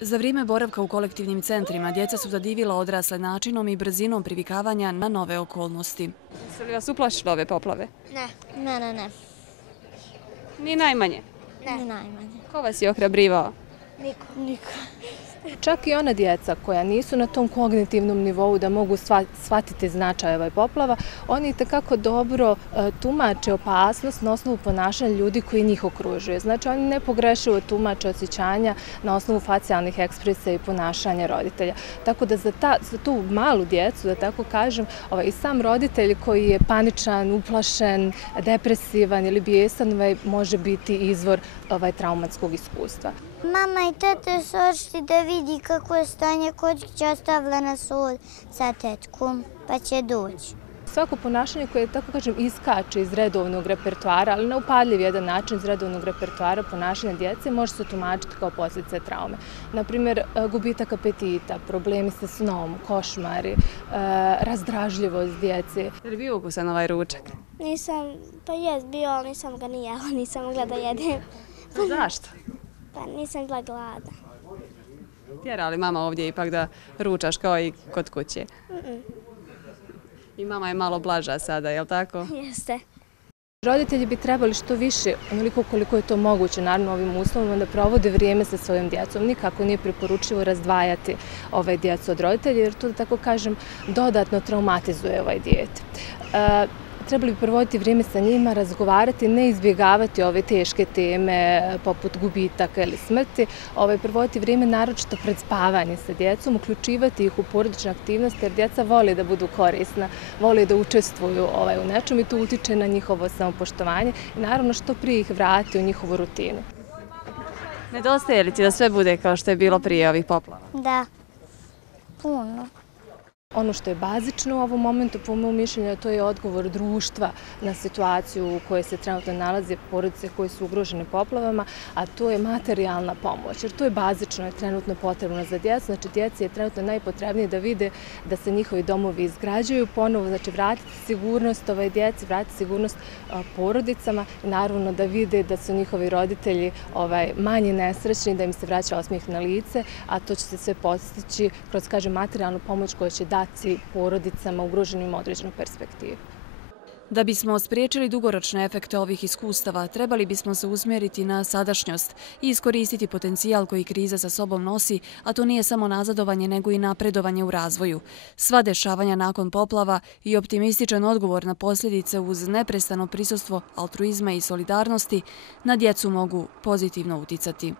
Za vrijeme boravka u kolektivnim centrima djeca su zadivila odrasle načinom i brzinom privikavanja na nove okolnosti. Su li vas uplašile ove poplave? Ne. Mene ne. Ni najmanje. Ne. Ni najmanje. Ko vas je ohrabrivao? Niko. Čak i ona djeca koja nisu na tom kognitivnom nivou da mogu shvatiti značaj ove poplava, oni itekako dobro tumače opasnost na osnovu ponašanja ljudi koji njih okružuju. Znači oni nepogrešivo tumače osjećanja na osnovu facijalnih ekspresija i ponašanja roditelja. Tako da za tu malu djecu, da tako kažem, i sam roditelj koji je paničan, uplašen, depresivan ili bijesan može biti izvor traumatskog iskustva. Mama i tete su otišli da vidi kako je stanje kod kuće, ostavila nas sa tetkom, pa će doći. Svako ponašanje koje, tako kažem, iskače iz redovnog repertoara, ali na upadljiv jedan način iz redovnog repertoara ponašanja djece može se tumačiti kao posljedice traume. Naprimjer, gubitak apetita, problemi sa snom, košmari, razdražljivost djece. Je li bio ukusan ovaj ručak? Nisam, pa jest bio, ali nisam ga ni jela, nisam mogla da jedem. Zašto? Pa nisam bila gladna. Tjera li mama ovdje ipak da ručaš kao i kod kuće? I mama je malo blaža sada, je li tako? Jeste. Roditelji bi trebali što više, onoliko koliko je to moguće, naravno ovim uslovima, da provode vrijeme sa svojim djecom. Nikako nije preporučivo razdvajati djecu od roditelja, jer to, da tako kažem, dodatno traumatizuje dijete. Trebali bi provoditi vrijeme sa njima, razgovarati, ne izbjegavati ove teške teme poput gubitaka ili smrti, provoditi vrijeme naročito pred spavanje sa djecom, uključivati ih u porodične aktivnosti jer djeca vole da budu korisna, vole da učestvuju u nečemu i to utiče na njihovo samopoštovanje i naravno što prije ih vrati u njihovu rutinu. Nedostaje li ti da sve bude kao što je bilo prije ovih poplava? Da, puno. Ono što je bazično u ovom momentu, po mom mišljenju, to je odgovor društva na situaciju u kojoj se trenutno nalaze porodice koje su ugrožene poplavama, a to je materijalna pomoć. Jer to je bazično, je trenutno potrebno za djecu. Znači, djeci je trenutno najpotrebnije da vide da se njihovi domovi izgrađuju ponovo, znači vratiti sigurnost djeci, vratiti sigurnost porodicama i naravno da vide da su njihovi roditelji manje nesrećni, da im se vraća osmijeh na lice, a to će se sve postići kroz, kažem, materijalnu pomoć koja će dati porodicama ugroženim određenu perspektivu. Da bismo spriječili dugoročne efekte ovih iskustava, trebali bismo se usmjeriti na sadašnjost i iskoristiti potencijal koji kriza sa sobom nosi, a to nije samo nazadovanje nego i napredovanje u razvoju. Sva dešavanja nakon poplava i optimističan odgovor na posljedice uz neprestano prisustvo altruizma i solidarnosti na djecu mogu pozitivno uticati.